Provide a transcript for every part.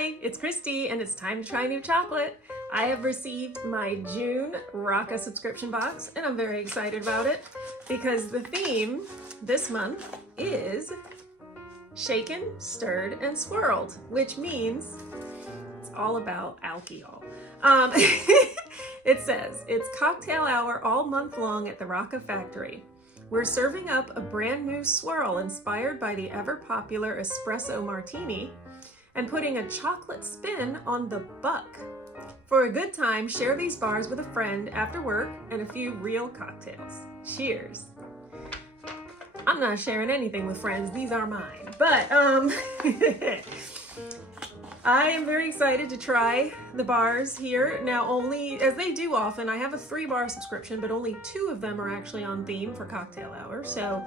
Hi, it's Christy, and it's time to try new chocolate. I have received my June Raaka subscription box, and I'm very excited about it because the theme this month is shaken, stirred, and swirled, which means it's all about alcohol. It says, it's cocktail hour all month long at the Raaka factory. We're serving up a brand new swirl inspired by the ever popular Espresso Martini and putting a chocolate spin on the buck. For a good time, share these bars with a friend after work and a few real cocktails. Cheers. I'm not sharing anything with friends, these are mine. But I am very excited to try the bars here. Now only, as they do often, I have a 3-bar subscription, but only 2 of them are actually on theme for cocktail hour. So,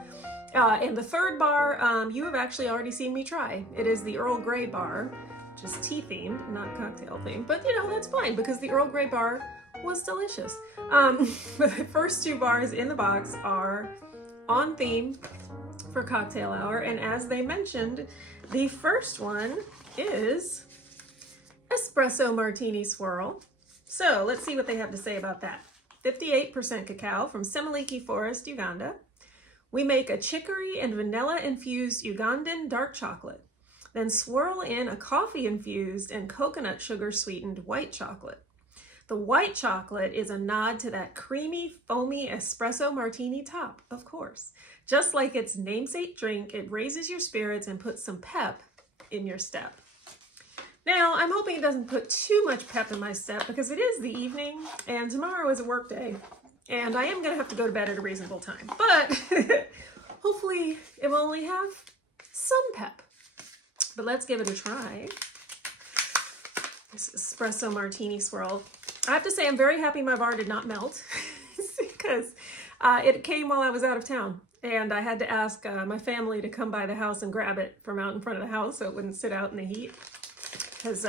and the 3rd bar, you have actually already seen me try. It is the Earl Grey bar, which is tea themed, not cocktail themed, but you know, that's fine because the Earl Grey bar was delicious. The first 2 bars in the box are on theme for cocktail hour, and as they mentioned, the first one is Espresso Martini Swirl. So let's see what they have to say about that. 58% cacao from Semiliki Forest, Uganda. We make a chicory and vanilla infused Ugandan dark chocolate, then swirl in a coffee infused and coconut sugar sweetened white chocolate. The white chocolate is a nod to that creamy, foamy espresso martini top, of course. Just like its namesake drink, it raises your spirits and puts some pep in your step. Now, I'm hoping it doesn't put too much pep in my step because it is the evening and tomorrow is a work day and I am going to have to go to bed at a reasonable time. But hopefully it will only have some pep. But let's give it a try. This Espresso Martini Swirl. I have to say I'm very happy my bar did not melt because it came while I was out of town. And I had to ask my family to come by the house and grab it from out in front of the house so it wouldn't sit out in the heat. Because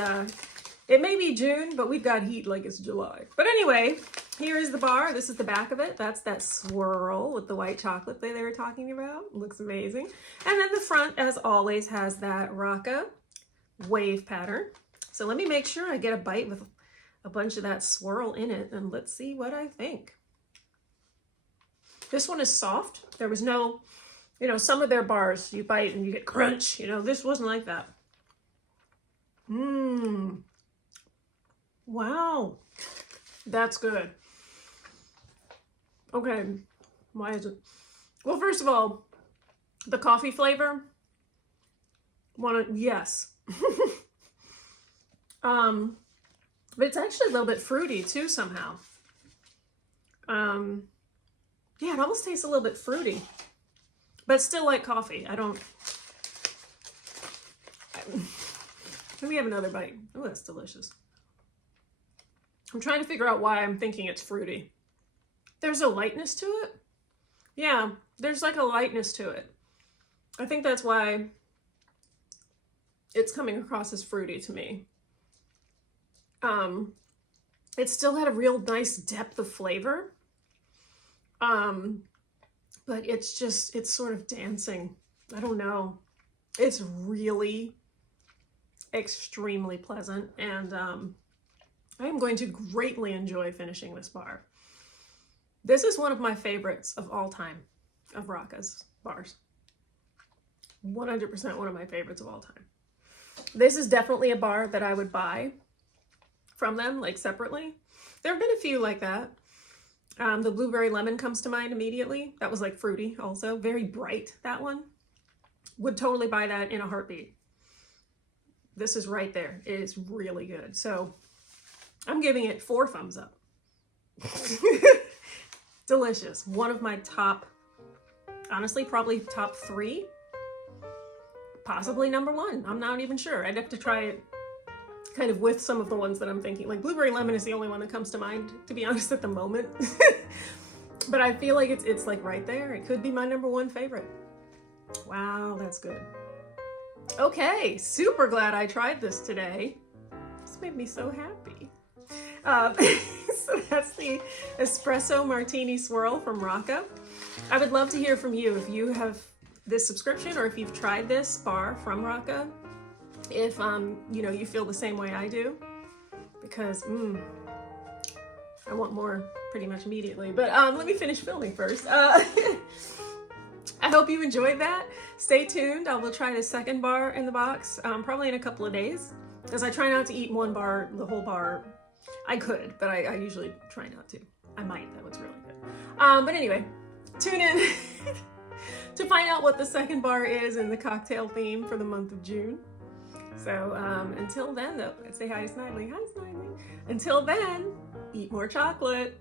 it may be June, but we've got heat like it's July. But anyway, here is the bar. This is the back of it. That's that swirl with the white chocolate they were talking about. It looks amazing. And then the front, as always, has that Raaka wave pattern. So let me make sure I get a bite with a bunch of that swirl in it, and let's see what I think. This one is soft. There was no, you know, some of their bars you bite and you get crunch. You know, this wasn't like that. Wow. That's good. Okay. Why is it? Well, first of all, the coffee flavor. Yes. But it's actually a little bit fruity too somehow. Yeah, it almost tastes a little bit fruity, but still like coffee. Let me have another bite. Oh, that's delicious. I'm trying to figure out why I'm thinking it's fruity. There's a lightness to it. Yeah, there's like a lightness to it. I think that's why it's coming across as fruity to me. It still had a real nice depth of flavor. But it's sort of dancing. I don't know. It's really extremely pleasant, and I am going to greatly enjoy finishing this bar. This is one of my favorites of all time of Raaka's bars. 100% one of my favorites of all time. This is definitely a bar that I would buy from them, like separately. There have been a few like that. The blueberry lemon comes to mind immediately. That was like fruity also. Very bright, that one. Would totally buy that in a heartbeat. This is right there. It is really good. So I'm giving it 4 thumbs up. Delicious. One of my top, honestly, probably top 3. Possibly number 1. I'm not even sure. I'd have to try it kind of with some of the ones that I'm thinking. Like blueberry lemon is the only one that comes to mind, to be honest, at the moment. But I feel like it's like right there. It could be my number 1 favorite. Wow, that's good. Okay, super glad I tried this today. This made me so happy. So that's the Espresso Martini Swirl from Raaka. I would love to hear from you if you have this subscription or if you've tried this bar from Raaka. if you know, you feel the same way I do, because I want more pretty much immediately. But let me finish filming first. I hope you enjoyed that. Stay tuned. I will try the second bar in the box probably in a couple of days, because I try not to eat one bar, the whole bar. I could, but I usually try not to. I might, that was really good. But anyway, tune in to find out what the second bar is in the cocktail theme for the month of June. So until then, though, say hi to Snidely. Hi, Snidely. Until then, eat more chocolate.